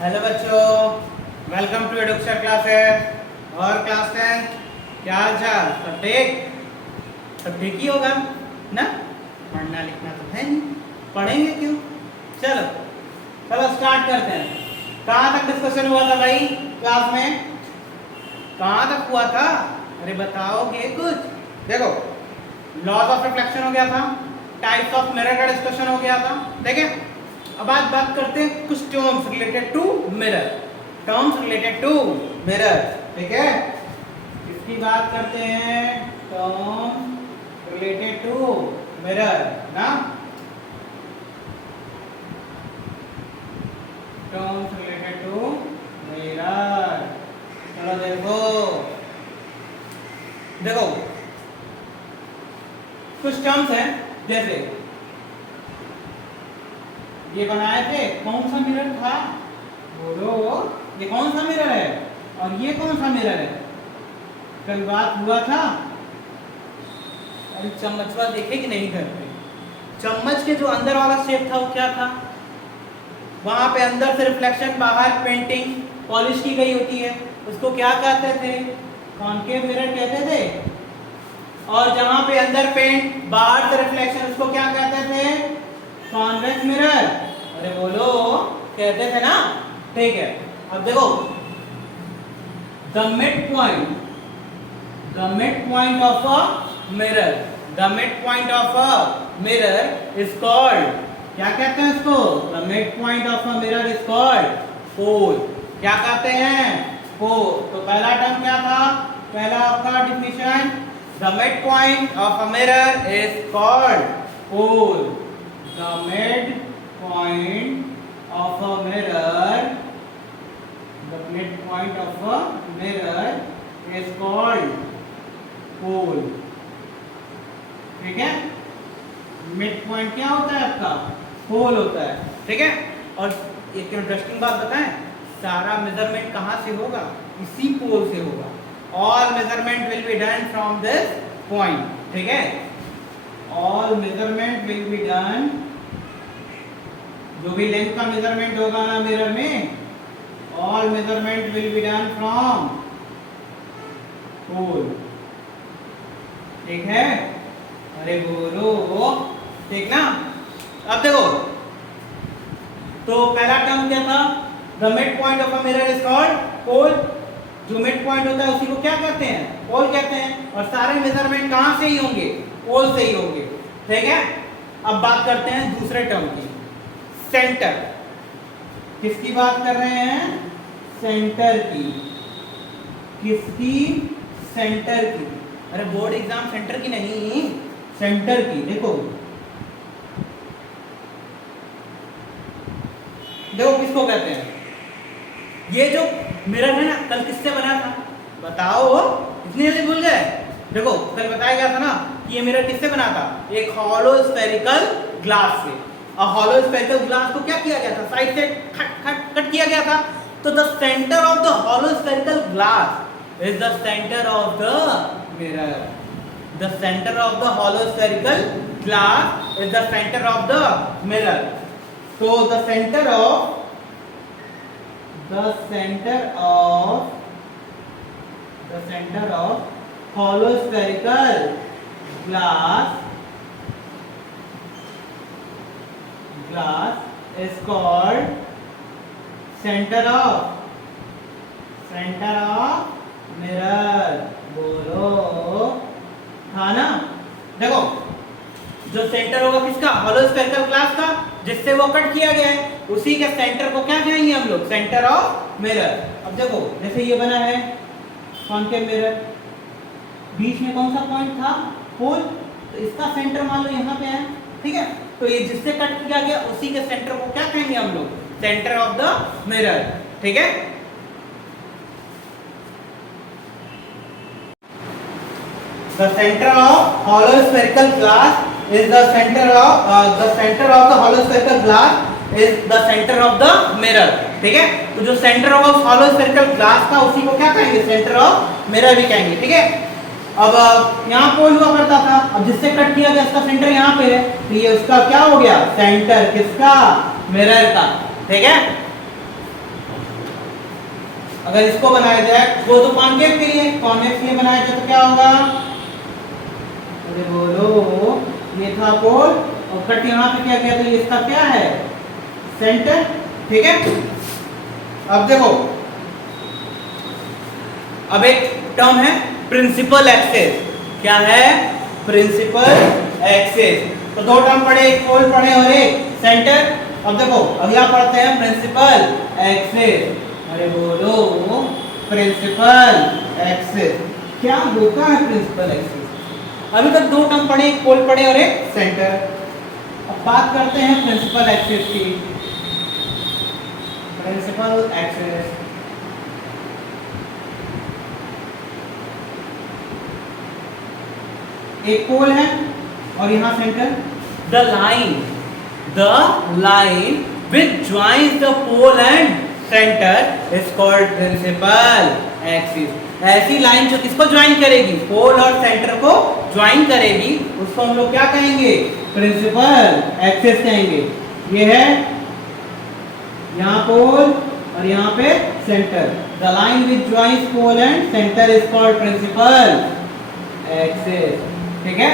Hello बच्चों, welcome to education classes और class 10। क्या हाल चाल? सब ठीक? सब ठीक ही होगा ना। पढ़ना लिखना तो है नहीं, पढ़ेंगे क्यों। चलो चलो स्टार्ट करते हैं। कहाँ तक डिस्कशन हुआ था भाई क्लास में? कहाँ तक हुआ था? अरे बताओगे कुछ? देखो, लॉज ऑफ रिफ्लेक्शन हो गया था, टाइप्स ऑफ मिरर का डिस्कशन हो गया था, ठीक है। अब आज बात करते हैं कुछ terms related to mirror, terms related to mirror, ठीक है। इसकी बात करते हैं, टर्म रिलेटेड टू मिरर ना, टर्म्स रिलेटेड टू मिरर। चलो देखो देखो कुछ टर्म्स हैं, जैसे ये बनाए थे, कौन सा मिरर था? बोलो, ये कौन सा मिरर है और ये कौन सा मिरर है? कल बात हुआ था। अरे चम्मचवा देखे कि नहीं घर पे? चम्मच के जो अंदर वाला शेप था वो क्या था? वहां पे अंदर से रिफ्लेक्शन, बाहर पेंटिंग पॉलिश की गई होती है, उसको क्या कहते थे? कॉनकेव मिरर कहते थे। और जहां पे अंदर पेंट, बाहर से रिफ्लेक्शन, उसको क्या कहते थे? Convex mirror. अरे बोलो, कहते थे ना, ठीक है। अब देखो, the mid point of a mirror, the mid point of a mirror is called, क्या कहते हैं इसको? The mid point of a mirror is called pole. क्या कहते हैं? पोल। तो पहला टर्म क्या था? पहला आपका definition, the mid point of a mirror is called pole. The midpoint of a mirror, the midpoint of a mirror is called pole, ठीक है। मिड पॉइंट क्या होता है आपका? पोल होता है, ठीक है। और एक इंटरेस्टिंग बात बताएं, सारा मेजरमेंट कहाँ से होगा? इसी पोल से होगा। All measurement will be done from this point, ठीक है। All measurement will be done, जो भी लेंथ का मेजरमेंट होगा ना मिरर में, all measurement will be done from pole, ठीक है। अरे बोलो, ठीक ना। अब देखो, तो पहला टर्म क्या था? The mid point of a mirror is called pole. जो मिड पॉइंट होता है उसी को क्या कहते हैं? पोल कहते हैं। और सारे मेजरमेंट कहां से ही होंगे? पोल से ही होंगे, ठीक है। अब बात करते हैं दूसरे टर्म की, सेंटर। किसकी बात कर रहे हैं? सेंटर की। किसकी? सेंटर की। अरे बोर्ड एग्जाम सेंटर की नहीं, सेंटर की। देखो देखो किसको कहते हैं? ये जो मिरर है ना, कल किससे बना था? बताओ, इतनी जल्दी भूल गए? देखो, कल बताया गया था ना कि ये मिरर किससे बना था? एक हॉलो स्फेरिकल ग्लास से। हॉलो स्फेरिकल ग्लास को क्या किया गया था? साइड से कट किया गया था। तो the centre of the hollow spherical glass is the centre of the mirror. The centre of the hollow spherical glass is the centre of the mirror. तो the centre of hollow spherical glass is called center of mirror। बोलो, हाँ ना। देखो, जो centre होगा किसका? Hollow spherical glass का, जिससे वो कट किया गया है, उसी के सेंटर को क्या कहेंगे हम लोग? Centre of mirror. अब देखो, जैसे ये बना है कॉनकेव मिरर, बीच में कौन सा पॉइंट था? पोल। तो इसका सेंटर मान लो यहाँ पे है, ठीक है। तो ये जिससे कट किया गया उसी के सेंटर को क्या कहेंगे हम लोग? सेंटर ऑफ द मिरर, ठीक है। The center of hollow spherical glass is the center of the hollow spherical glass is the center of the mirror, ठीक है। तो जो centre of hollow spherical glass था उसी को क्या कहेंगे? सेंटर ऑफ मिरर भी कहेंगे, ठीक है। अब यहाँ पोल हुआ करता था, अब जिससे कट किया गया इसका सेंटर यहाँ पे है, तो ये उसका क्या हो गया? सेंटर किसका? मिरर का, ठीक है। अगर इसको बनाया जाए वो तो कॉन्केव के लिए, कॉन्वेक्स के लिए बनाया जाए तो क्या होगा? अरे बोलो, ये था पोल और कट यहाँ पे क्या किया, तो ये इसका क्या है? सेंटर। ठीक है, अब देखो, अब एक टर्म है प्रिंसिपल एक्सिस। क्या है? Principal axis. तो दो टर्म पढ़े, एक पोल पढ़े और एक सेंटर। अब देखो अगला पढ़ते हैं प्रिंसिपल एक्सिस। अरे बोलो, प्रिंसिपल एक्सिस क्या होता है? प्रिंसिपल एक्सिस, अभी तक दो टर्म पढ़े, एक पोल पढ़े और एक सेंटर। अब बात करते हैं प्रिंसिपल एक्सिस की। प्रिंसिपल एक्सिस, एक पोल है और यहां centre. The line which joins the pole and centre is called principal axis. ऐसी लाइन जो किसको ज्वाइन करेगी? पोल और सेंटर को ज्वाइन करेगी, उसको हम लोग क्या कहेंगे? प्रिंसिपल एक्सिस कहेंगे। ये है यहाँ पोल और यहाँ पे centre. The line which joins pole and centre is called principal axis. ठीक है,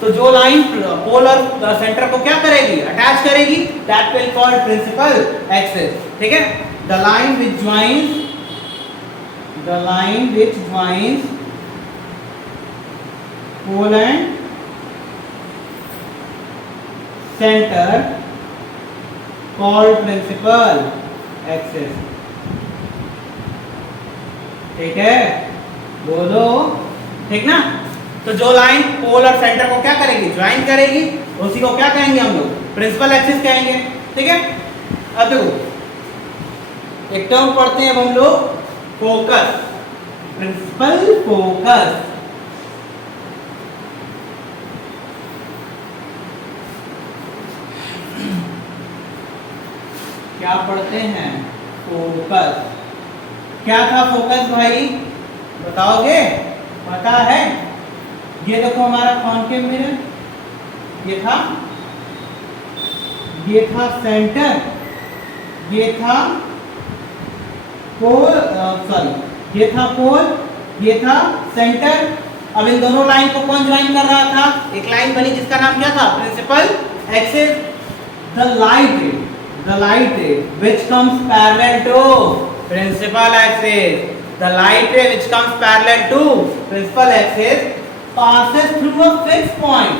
तो जो लाइन पोल और सेंटर को क्या करेगी? अटैच करेगी, that will called principal axis. ठीक है, the line which joins pole and centre called principal axis. ठीक है, बोलो, ठीक ना? तो जो लाइन पोल और सेंटर को क्या करेगी? ज्वाइन करेगी, उसी को क्या कहेंगे हम लोग? प्रिंसिपल एक्सिस कहेंगे। ठीक है, अब देखो एक टर्म पढ़ते हैं अब हम लोग, फोकस। प्रिंसिपल फोकस, क्या पढ़ते हैं? फोकस। क्या था फोकस भाई, बताओगे? पता है? ये देखो हमारा कॉन्केव मिरर, ये था सेंटर, ये था पोल, ये था पोल, ये था सेंटर। अब इन दोनों लाइन को कौन ज्वाइन कर रहा था? एक लाइन बनी जिसका नाम क्या था? Principal axis. the light ray which comes parallel to principal axis, the light ray which comes parallel to principal axis passes through a fixed point.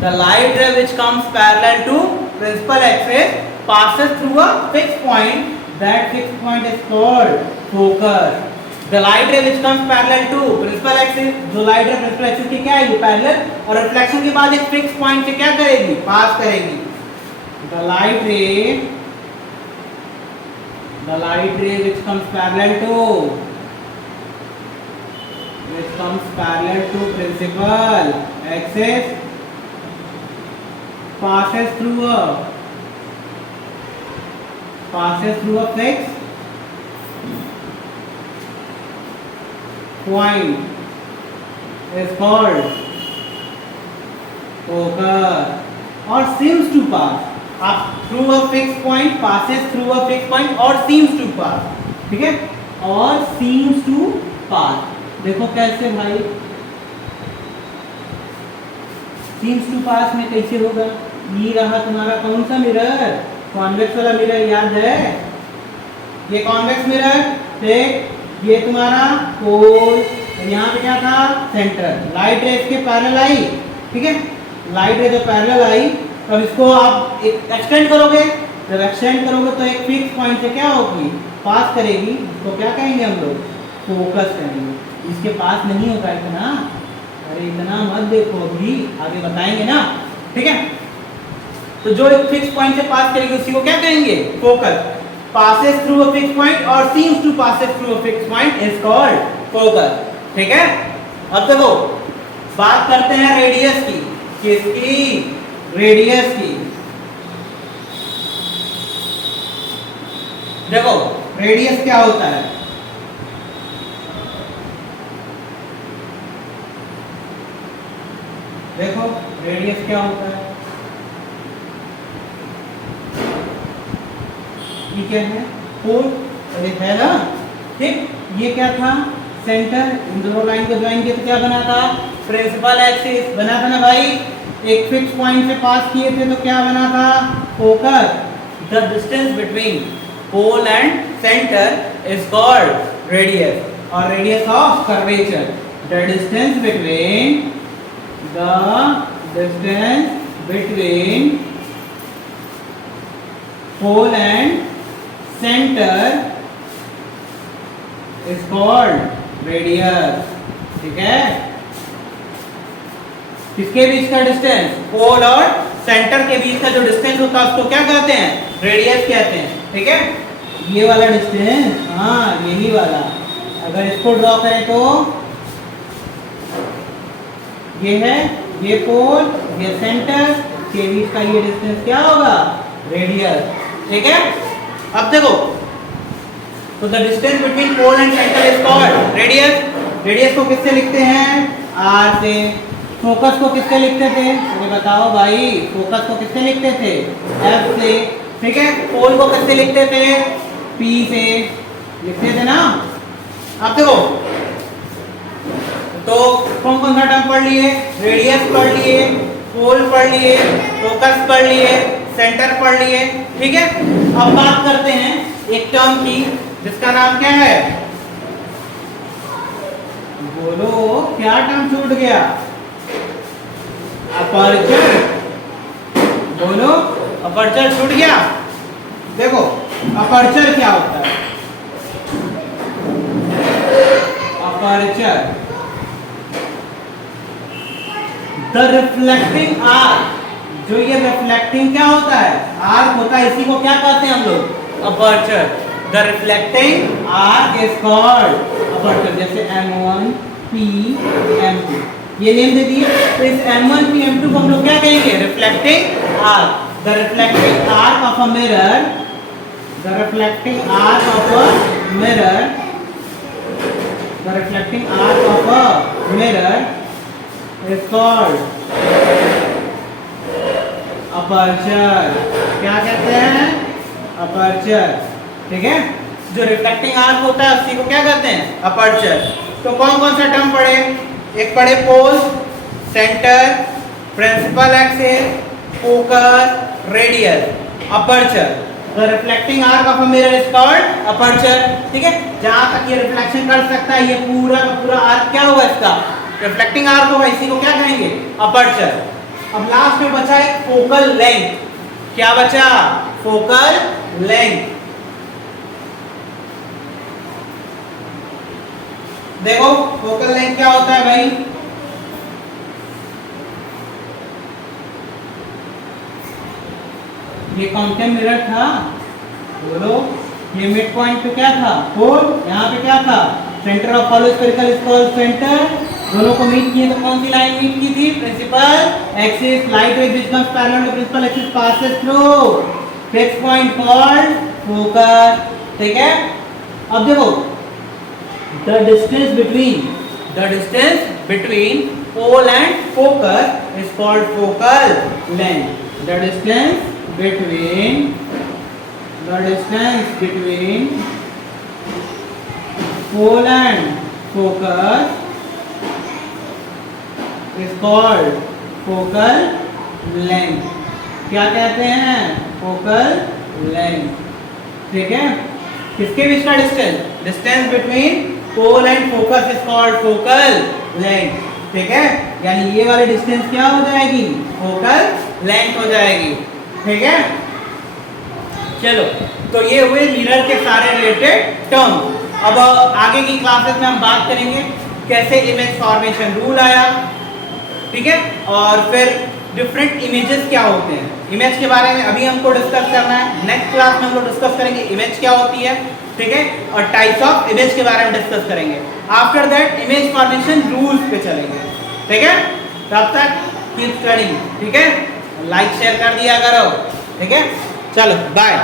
The light ray which comes parallel to principal axis passes through a fixed point. That fixed point is called focus. The light ray which comes parallel to principal axis, जो light ray principal axis की क्या है? ये parallel, और reflection के बाद एक fixed point से क्या करेगी? पास करेगी। The light ray which comes parallel to principal axis passes through a fixed point is called focus, or seems to pass. आप through a fixed point, passes through a fixed point, और seems to pass. ठीक है, और seems to pass. देखो कैसे भाई, seems to pass में कैसे होगा? ये रहा तुम्हारा कौन सा मिरर? कॉन्वेक्स वाला मिरर, याद है? ये कॉन्वेक्स मिरर, ठीक, ये तुम्हारा पोल, यहाँ पे क्या था? सेंटर। लाइट रे इसके पैरेलल आई, ठीक है, लाइट रे जो पैरेलल आई, तब इसको आप एक्सटेंड करोगे, जब एक्सटेंड करोगे तो एक फिक्स पॉइंट से क्या होगी? पास करेगी, इसको क्या कहेंगे हम लोग? फोकस कहेंगे। इसके पास नहीं होगा इतना, अरे इतना मत देखो, अभी आगे बताएंगे ना, ठीक है? तो जो एक फिक्स पॉइंट से पास करेगी उसी को क्या कहेंगे? Focus. passes through a fixed point or seems to passes through a fixed point is called focus. ठीक है, अब देखो बात करते हैं रेडियस की। किसकी? रेडियस की। देखो रेडियस क्या होता है? देखो रेडियस क्या होता है? ये क्या है? पोल, एक है ना, ठीक। ये क्या था, सेंटर, इन दोनों लाइन को ज्वाइन किया तो क्या बना था, प्रिंसिपल एक्सिस बना था ना भाई। एक फिक्स पॉइंट से पास किए थे तो क्या बना था, focus. The distance between pole and centre is called radius, और radius of curvature, the distance between pole and centre is called radius, ठीक है। किसके बीच का डिस्टेंस, पोल और सेंटर के बीच का जो डिस्टेंस होता है उसको क्या कहते हैं, रेडियस कहते हैं, ठीक है। ये वाला डिस्टेंस, हाँ यही वाला, अगर इसको ड्रॉ करें तो ये है, ये पोल, ये सेंटर के बीच का ये डिस्टेंस क्या होगा, रेडियस, ठीक है। अब देखो, तो the distance between pole and centre is called radius. Radius को किससे लिखते हैं, आर से। फोकस को किससे लिखते थे, मुझे बताओ भाई, फोकस को किससे लिखते थे, एफ से, ठीक है। पोल को किससे लिखते थे, पी से लिखते थे ना। अब देखो, तो कौन कौन सा टर्म पढ़ लिए, रेडियस पढ़ लिए, पोल पढ़ लिए, फोकस पढ़ लिए, सेंटर पढ़ लिए, ठीक है। अब बात करते हैं एक टर्म की जिसका नाम क्या है, बोलो क्या टर्म छूट गया, अपर्चर, बोलो अपर्चर छूट गया। देखो अपर्चर क्या होता है, अपर्चर द रिफ्लेक्टिंग आर्क, जो ये रिफ्लेक्टिंग क्या होता है, आर्क होता है, इसी को क्या कहते हैं हम लोग, aperture. The reflecting arc is called aperture, जैसे M1 P M2 ये नेम दे दिए, तो इस M1 P M2 को हम लोग क्या कहेंगे, reflecting arc. The reflecting arc of a mirror, the reflecting arc of a mirror, the reflecting arc of a mirror is called aperture. क्या कहते हैं, अपर्चर, ठीक है। जो रिफ्लेक्टिंग आर्क होता है उसी को क्या कहते हैं, अपर्चर। तो कौन कौन सा टर्म पढ़े, एक पढ़े pole, centre, principal axis, focus, radius, aperture. The reflecting arc of a mirror is called aperture, ठीक है। जहां तक ये रिफ्लेक्शन कर सकता है, ये पूरा का पूरा आर्क क्या होगा, इसका रिफ्लेक्टिंग आर्क होगा, इसी को क्या कहेंगे, अपर्चर। अब लास्ट में बचा एक फोकल लेंथ, क्या बचा, फोकल लेंथ। देखो फोकल लेंथ क्या होता है भाई, ये कॉन्केव मिरर था, बोलो ये मिड पॉइंट पे क्या था, पोल, यहाँ पे क्या था, centre of hollow spherical is called centre. दोनों को मीट किए तो कौन सी लाइन मीट की थी, principal axis. Light wave which comes parallel to principal axis passes through fix point called focus, ठीक है। अब देखो, the distance between pole and focus is called focal length. The distance between pole and focus is called focal length. क्या कहते हैं, focal length, ठीक है। किसके बीच का distance, distance between pole and focus is called focal length, ठीक है। यानी ये वाली डिस्टेंस क्या हो जाएगी, फोकल लेंथ हो जाएगी, ठीक है। चलो, तो ये हुए मिरर के सारे रिलेटेड टर्म। अब आगे की क्लासेस में हम बात करेंगे कैसे इमेज फॉर्मेशन रूल आया, ठीक है, और फिर डिफरेंट इमेजेस क्या होते हैं, इमेज के बारे में अभी हमको डिस्कस करना है। नेक्स्ट क्लास में हम लोग डिस्कस करेंगे इमेज क्या होती है, ठीक है, और टाइप्स ऑफ इमेज के बारे में डिस्कस करेंगे। After that image formation rules पे चलेंगे, ठीक है। तब तक कीप स्टडीइंग, ठीक है, लाइक शेयर कर दिया करो, ठीक है। चलो बाय।